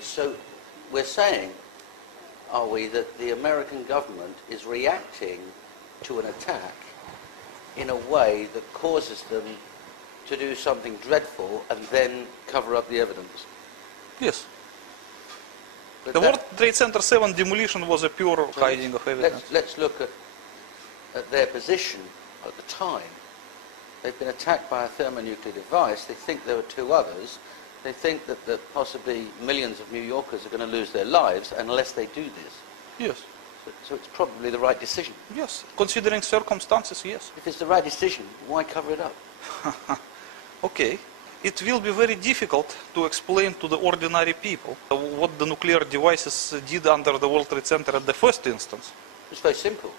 So we're saying, are we, that the American government is reacting to an attack in a way that causes them to do something dreadful and then cover up the evidence? Yes. But The World Trade Center 7 demolition was a pure hiding of evidence. Let's look at their position at the time. They've been attacked by a thermonuclear device. They think there were two others. They think that possibly millions of New Yorkers are going to lose their lives unless they do this. Yes. So it's probably the right decision. Yes. Considering circumstances, yes. If it's the right decision, why cover it up? Okay. It will be very difficult to explain to the ordinary people what the nuclear devices did under the World Trade Center at the first instance. It's very simple.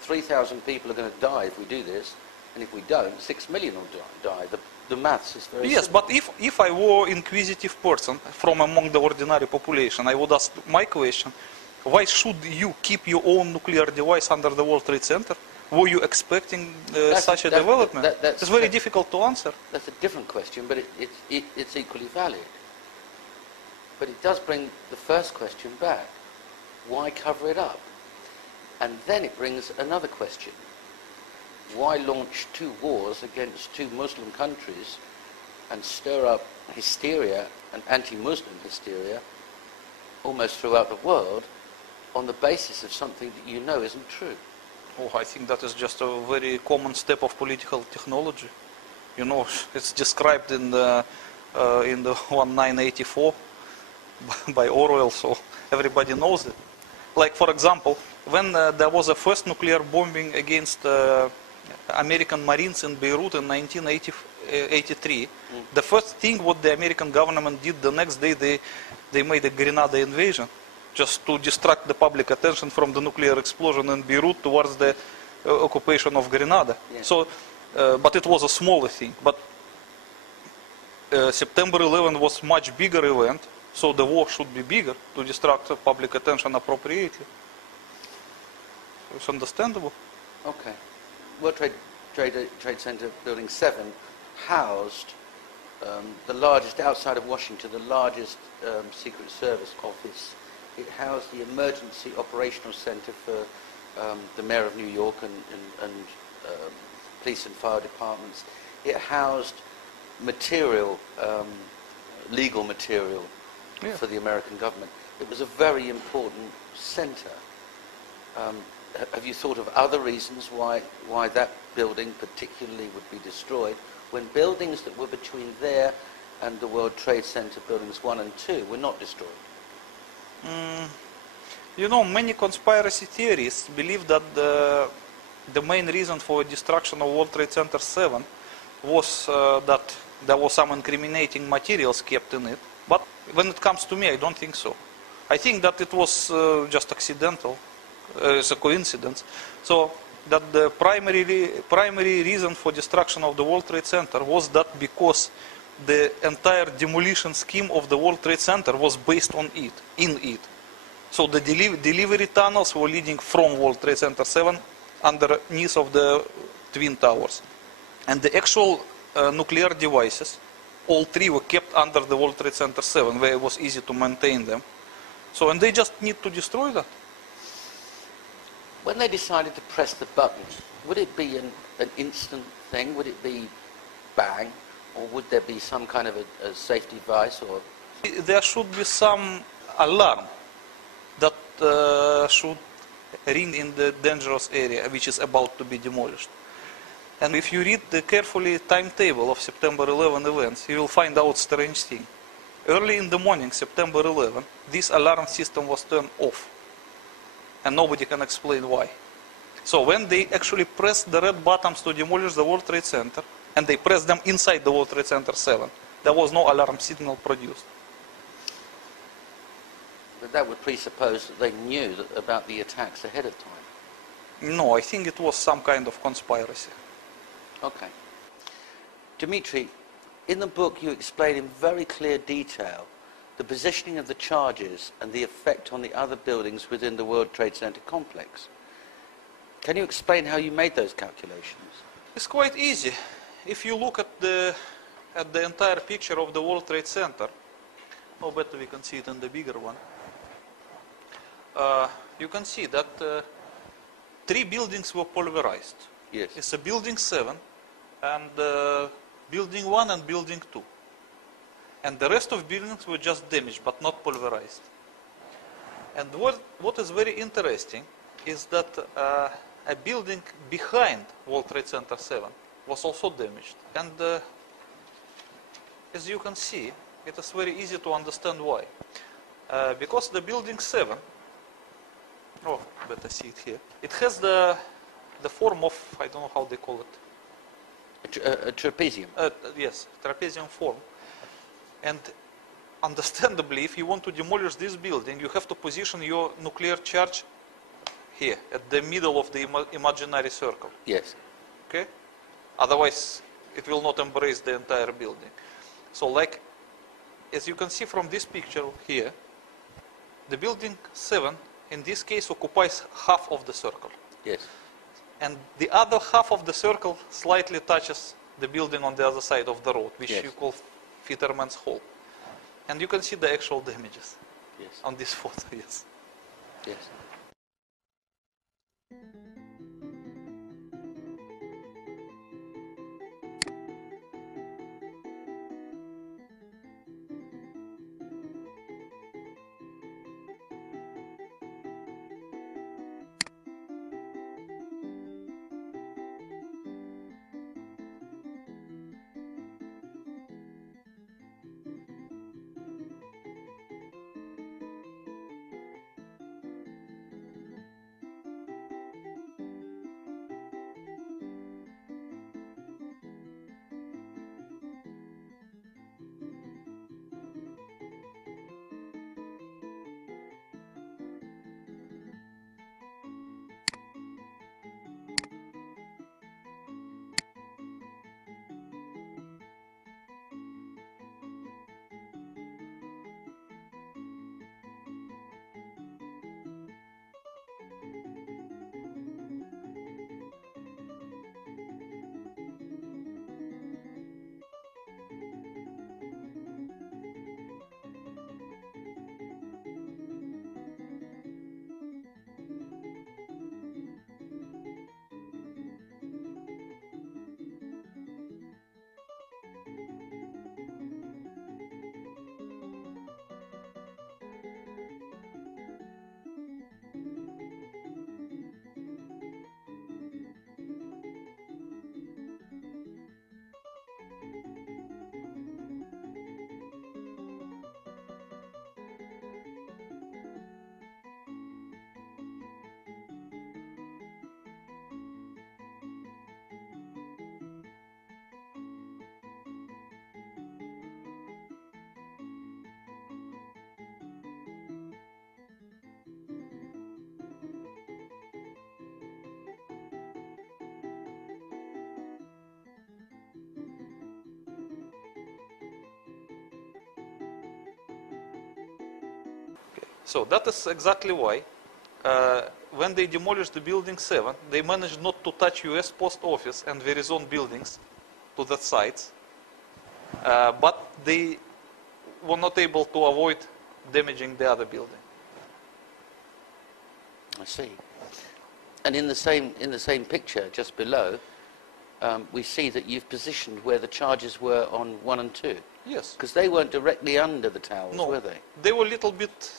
3,000 people are going to die if we do this, and if we don't, 6 million will die. The maths is very Yes, simple. but if I were inquisitive person from among the ordinary population, I would ask my question, why should you keep your own nuclear device under the World Trade Center? Were you expecting such a development? It's very difficult to answer. That's a different question, but it's equally valid. But it does bring the first question back. Why cover it up? And then it brings another question. Why launch two wars against two Muslim countries and stir up hysteria and anti-Muslim hysteria almost throughout the world on the basis of something that you know isn't true? Oh, I think that is just a very common step of political technology. You know, it's described in the 1984 by Orwell, so everybody knows it. Like, for example, when there was a first nuclear bombing against American Marines in Beirut in 1983, the first thing what the American government did the next day, they made a Grenada invasion, just to distract the public attention from the nuclear explosion in Beirut towards the occupation of Grenada. Yeah. So, but it was a smaller thing. But September 11 was much bigger event, so the war should be bigger to distract the public attention appropriately. It's understandable. Okay. World Trade Center Building 7 housed the largest, outside of Washington, the largest Secret Service office. It housed the Emergency Operational Center for the Mayor of New York and police and fire departments. It housed material, legal material for the American government. It was a very important center. Have you thought of other reasons why that building particularly would be destroyed when buildings that were between there and the World Trade Center buildings 1 and 2 were not destroyed? You know, many conspiracy theorists believe that the main reason for destruction of World Trade Center 7 was that there was some incriminating materials kept in it. But when it comes to me, I don't think so. I think that it was just accidental. It's a coincidence. So that the primary reason for destruction of the World Trade Center was that because the entire demolition scheme of the World Trade Center was based on it, in it. So the delivery tunnels were leading from World Trade Center 7 underneath of the Twin Towers. And the actual nuclear devices, all three were kept under the World Trade Center 7, where it was easy to maintain them. So, and they just need to destroy that. When they decided to press the button, would it be an instant thing? Would it be bang? Or would there be some kind of a safety device? Or there should be some alarm that should ring in the dangerous area which is about to be demolished. And if you read the carefully timetable of September 11 events, you will find out strange thing. Early in the morning, September 11, this alarm system was turned off. And nobody can explain why. So when they actually pressed the red buttons to demolish the World Trade Center, and they pressed them inside the World Trade Center 7, there was no alarm signal produced. But that would presuppose that they knew about the attacks ahead of time. No, I think it was some kind of conspiracy. Okay. Dimitri, in the book you explain in very clear detail the positioning of the charges and the effect on the other buildings within the World Trade Center complex. Can you explain how you made those calculations? It's quite easy. If you look at the entire picture of the World Trade Center, or better we can see it in the bigger one. You can see that 3 buildings were pulverized. Yes. It's a building 7 and building 1 and building 2. And the rest of buildings were just damaged but not pulverized. And what is very interesting is that a building behind World Trade Center 7 was also damaged. And as you can see, it is very easy to understand why. Because the building 7, oh, better see it here, it has the form of, I don't know how they call it. A trapezium. Yes, trapezium form. And understandably, if you want to demolish this building, you have to position your nuclear charge here, at the middle of the imaginary circle. Yes. Okay? Otherwise, it will not embrace the entire building. So, like, as you can see from this picture here, the building 7, in this case, occupies half of the circle. Yes. And the other half of the circle slightly touches the building on the other side of the road, which yes. you call Fitterman's Hall. And you can see the actual damages yes. on this photo, yes. Yes. So that is exactly why when they demolished the building 7, they managed not to touch US Post Office and Verizon buildings to that site, but they were not able to avoid damaging the other building. I see. And in the same picture just below, we see that you've positioned where the charges were on 1 and 2. Yes. Because they weren't directly under the towers, No, were they? they were a little bit,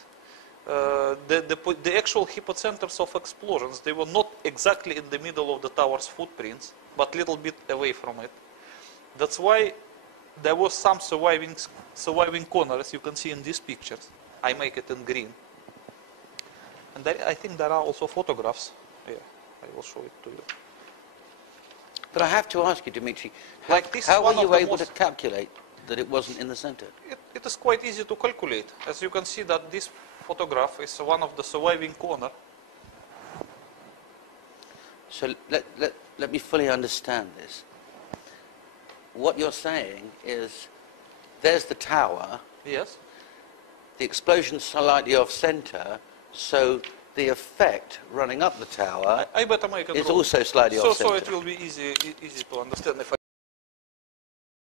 the actual hypocenters of explosions, they were not exactly in the middle of the tower's footprints, but a little bit away from it. That's why there was some surviving corners, you can see in these pictures. I make it in green. And I think there are also photographs. Yeah, I will show it to you. But I have to ask you, Dimitri, Like this how were one of you the able to most- calculate that it wasn't in the center? It is quite easy to calculate. As you can see that this photograph is one of the surviving corner. So let me fully understand this. What you're saying is there's the tower, Yes. the explosion's slightly off center, so the effect running up the tower I better make a is drawing. also slightly off So center. it will be easy to understand if I